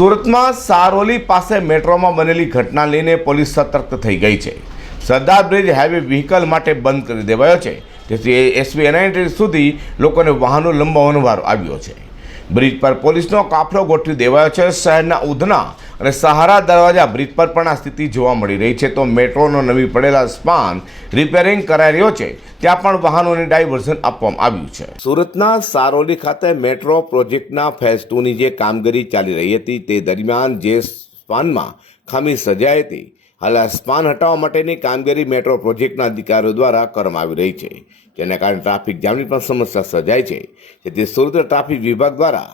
સુરતમાં સારોલી પાસે મેટ્રોમાં બનેલી ઘટના લઈને પોલીસ સતર્ક થઈ ગઈ છે. સરદાર બ્રિજ હાઈવે વ્હીકલ માટે બંધ કરી દેવાયો છે. જેથી એસવી એનઆઈટી સુધી લોકોને વાહનો લંબાવવાનો વારો આવ્યો છે. બ્રિજ પર પોલીસનો કાફલો ગોઠવી દેવાયો છે. શહેરના ઉધના અને સહારા દરવાજા બ્રિજ પર પણ આ સ્થિતિ જોવા મળી રહી છે. તો મેટ્રોનો નવી પડેલા સ્પાન રિપેરિંગ કરાઈ રહ્યો છે. ત્યાં પણ વાહનોને ડાયવર્ઝન આપવામાં આવ્યું છે. સુરતના સારોલી ખાતે મેટ્રો પ્રોજેક્ટના ફેઝ ટુની જે કામગીરી ચાલી રહી હતી તે દરમિયાન જે સ્પાનમાં ખામી સર્જાઈ હતી હાલ આ સ્પાન હટાવવા માટેની કામગીરી મેટ્રો પ્રોજેક્ટના અધિકારીઓ દ્વારા કરવામાં આવી રહી છે, જેના કારણે ટ્રાફિક જામની પણ સમસ્યા સર્જાય છે. જેથી સુરત ટ્રાફિક વિભાગ દ્વારા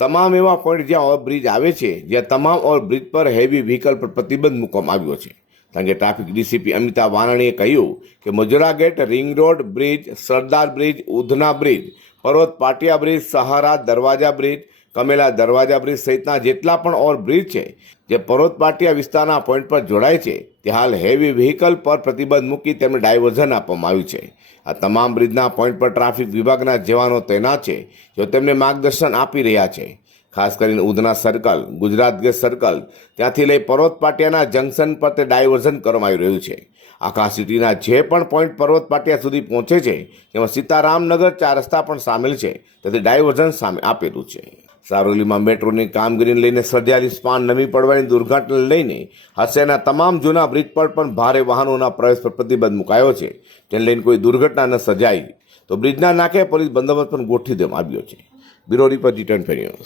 તમામ એવા પોઈન્ટ જ્યાં ઓવરબ્રિજ આવે છે, જ્યાં તમામ ઓવરબ્રિજ પર હેવી વ્હીકલ પર પ્રતિબંધ મૂકવામાં આવ્યો છે. કારણ કે ટ્રાફિક ડીસીપી અમિતાભ વાનાણીએ કહ્યું કે Majura gate, ring road bridge, Sardar bridge, Udhna bridge, Parvat Patiya bridge, સહારા દરવાજા બ્રિજ કમેલા દરવાજા બ્રિજ સહિતના જેટલા પણ ઓવરબ્રિજ છે, જે પર્વત પાટિયા વિસ્તારના પોઈન્ટ પર જોડાય છે, તે હાલ હેવી વ્હીકલ પર પ્રતિબંધ મૂકી તેમને ડાયવર્ઝન આપવામાં આવ્યું છે. આ તમામ બ્રિજના પોઈન્ટ પર ટ્રાફિક વિભાગના જવાનો તૈનાત છે, જો તેમને માર્ગદર્શન આપી રહ્યા છે. ખાસ કરીને Udhna circle, Gujarat gas circle, ત્યાંથી લઈ પર્વત પાટિયાના જંકશન પર તે ડાયવર્ઝન કરવામાં આવી રહ્યું છે. આખા સિટીના જે પણ પોઈન્ટ પર્વત પાટિયા સુધી પહોંચે છે, તેમાં સીતારામનગર ચાર રસ્તા પણ સામેલ છે, તેથી ડાયવર્ઝન સામે આપેલું છે. સારોલીમાં મેટ્રોની કામગીરીને લઈને સર્જાયેલી સ્પાન નમી પડવાની દુર્ઘટનાને લઈને હસેના તમામ જૂના બ્રિજ પર પણ ભારે વાહનોના પ્રવેશ પર પ્રતિબંધ મુકાયો છે. તેને લઈને કોઈ દુર્ઘટના ન સર્જાઈ. તો બ્રિજના નાકે પોલીસ બંદોબસ્ત પણ ગોઠવી દેવામાં આવ્યો છે. Bureau report return ફેન્યુઝ